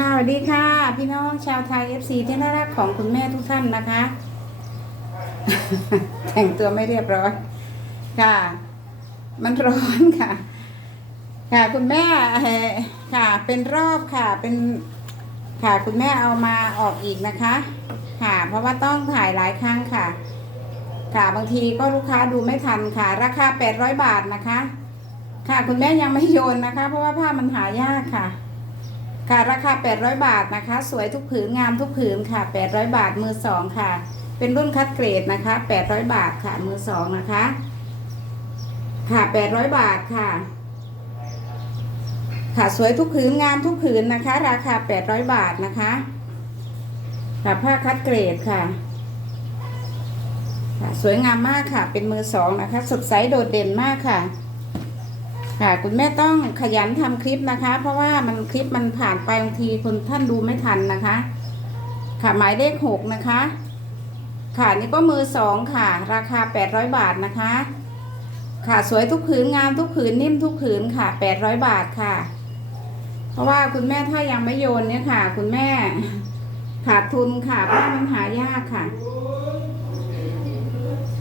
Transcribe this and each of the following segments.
ค่ะสวัสดีค่ะ พี่น้องชาวไทย FC ที่น่ารักของคุณแม่ทุกท่านนะคะ แต่งตัวไม่เรียบร้อยค่ะ มันร้อนค่ะ ค่ะคุณแม่ค่ะ เป็นรอบค่ะ เป็นค่ะคุณแม่เอามาออกอีกนะคะ ค่ะ เพราะว่าต้องถ่ายหลายครั้งค่ะ ค่ะบางทีก็ลูกค้าดูไม่ทันค่ะ ราคา 800 บาทนะคะ ค่ะคุณแม่ยังไม่โยนนะคะ เพราะว่าผ้ามันหายากค่ะ ค่ะราคา 800 บาทนะคะ สวยทุกผืนงามทุกผืนค่ะ 800 บาทมือสองค่ะ เป็นรุ่นคัดเกรดนะคะ 800 บาทค่ะมือสองนะคะ ค่ะ 800 บาทค่ะ ค่ะสวยทุกผืนงามทุกผืนนะคะ ราคา 800 บาทนะคะค่ะผ้าคัดเกรดค่ะค่ะ สวยงามมากค่ะ เป็นมือสองนะคะ สดใสโดดเด่นมากค่ะ ค่ะคุณแม่ต้องขยันทำคลิปนะคะ เพราะว่ามันคลิปมันผ่านไปบางทีคนท่านดูไม่ทันนะคะ ค่ะหมายเลขหกนะคะ ค่ะนี่ก็มือสองค่ะ ราคาแปดร้อยบาทนะคะ ค่ะสวยทุกผืนงามทุกผืนนิ่มทุกผืนค่ะแปดร้อยบาทค่ะ เพราะว่าคุณแม่ถ้ายังไม่โยนเนี่ยค่ะ คุณแม่ขาดทุนค่ะเพราะมันหายากค่ะ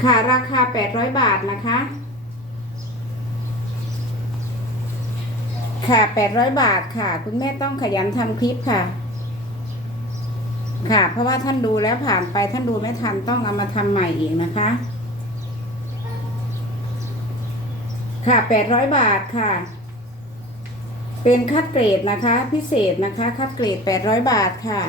ค่ะราคาแปดร้อยบาทนะคะ ค่ะแปดร้อยบาทค่ะ คุณแม่ต้องขยันทำคลิปค่ะ ค่ะ เพราะว่าท่านดูแล้วผ่านไปท่านดูไม่ทันต้องเอามาทำใหม่อีกนะคะ ค่ะแปดร้อยบาทค่ะ เป็นคัดเกรดนะคะ พิเศษนะคะ คัดเกรดแปดร้อยบาทค่ะ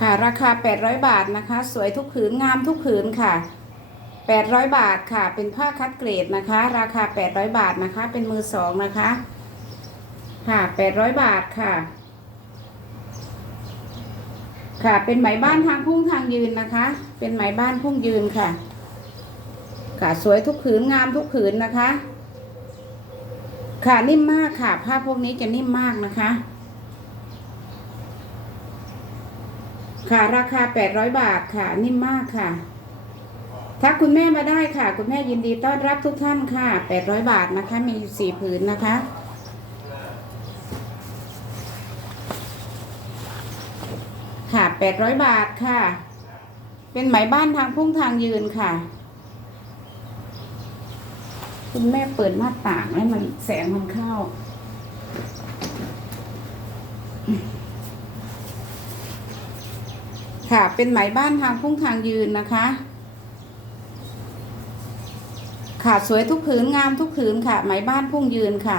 ค่ะราคา 800 บาทนะคะ สวยทุกผืนงามทุกผืนค่ะ 800 บาทค่ะ เป็นผ้าคัดเกรดนะคะ ราคา 800 บาทนะคะ เป็นมือสองนะคะ ค่ะ 800 บาทค่ะ ค่ะ เป็นไหมบ้านทางพุ่งทางยืนนะคะ เป็นไหมบ้านพุ่งยืนค่ะ ค่ะสวยทุกผืนงามทุกผืนนะคะ ค่ะนิ่มมากค่ะ ผ้าพวกนี้จะนิ่มมากนะคะ ค่ะราคา 800 บาทค่ะ นิ่มมากค่ะทักคุณแม่มาได้ค่ะ คุณแม่ยินดีต้อนรับทุกท่านค่ะ 800 บาทนะคะ มีอยู่สี่ผืนนะคะ ค่ะ 800 บาทค่ะ เป็นไหมบ้านทางพุ่งทางยืนค่ะ คุณแม่เปิดหน้าต่างให้มันแสงมันเข้า ค่ะ เป็นไหมบ้านทางพุ่งทางยืนนะคะ ค่ะสวยทุกผืนงามทุกผืนค่ะ ไหมบ้านพุ่งยืนค่ะ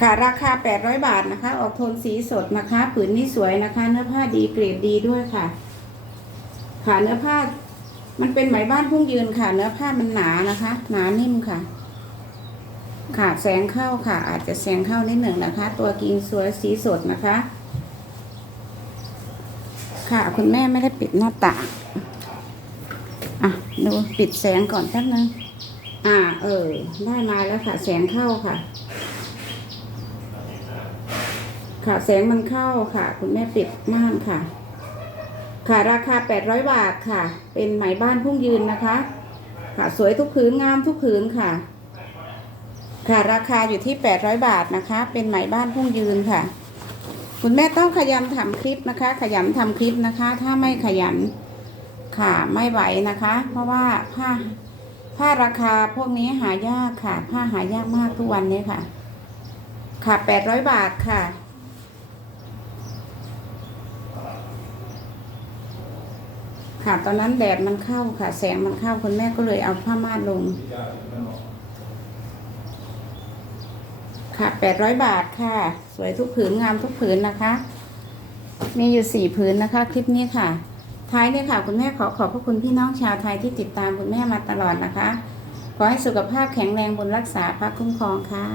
ค่ะราคา 800 บาทนะคะ ออกโทนสีสดนะคะ ผืนนี้สวยนะคะ เนื้อผ้าดีเกรดดีด้วยค่ะ ค่ะเนื้อผ้า มันเป็นไหมบ้านพุ่งยืนค่ะ เนื้อผ้ามันหนานะคะ หนานิ่มค่ะ ค่ะแสงเข้าค่ะ อาจจะแสงเข้านิดหนึ่งนะคะ ตัวกิ่งสวยสีสดนะคะ ค่ะ คุณแม่ไม่ได้ปิดหน้าต่าง อะ ดูปิดแสงก่อนแป๊บนึง อ่า เออ ได้มาแล้วค่ะ แสงเข้าค่ะ ค่ะ แสงมันเข้าค่ะ คุณแม่ปิดม่านค่ะ ค่ะ ราคา800บาทค่ะ เป็นไหมบ้านพุ่งยืนนะคะ ค่ะ สวยทุกผืนงามทุกผืนค่ะ ค่ะ ราคาอยู่ที่800บาทนะคะ เป็นไหมบ้านพุ่งยืนค่ะ คุณแม่ต้องขยันทำคลิปนะคะ ขยันทำคลิปนะคะ ถ้าไม่ขยันค่ะไม่ไหวนะคะ เพราะว่าผ้าผ้าราคาพวกนี้หายากค่ะ ผ้าหายากมากทุกวันนี้ค่ะ ค่ะแปดร้อยบาทค่ะค่ะตอนนั้นแดดมันเข้าค่ะ แสงมันเข้าคุณแม่ก็เลยเอาผ้าม่านลง ค่ะแปดร้อยบาทค่ะ สวยทุกผืนงามทุกผืนนะคะ มีอยู่สี่ผืนนะคะ คลิปนี้ค่ะ ท้ายนี้ค่ะ คุณแม่ขอขอบพระคุณพี่น้องชาวไทยที่ติดตามคุณแม่มาตลอดนะคะ ขอให้สุขภาพแข็งแรงบนรักษาพระคุ้มครองค่ะ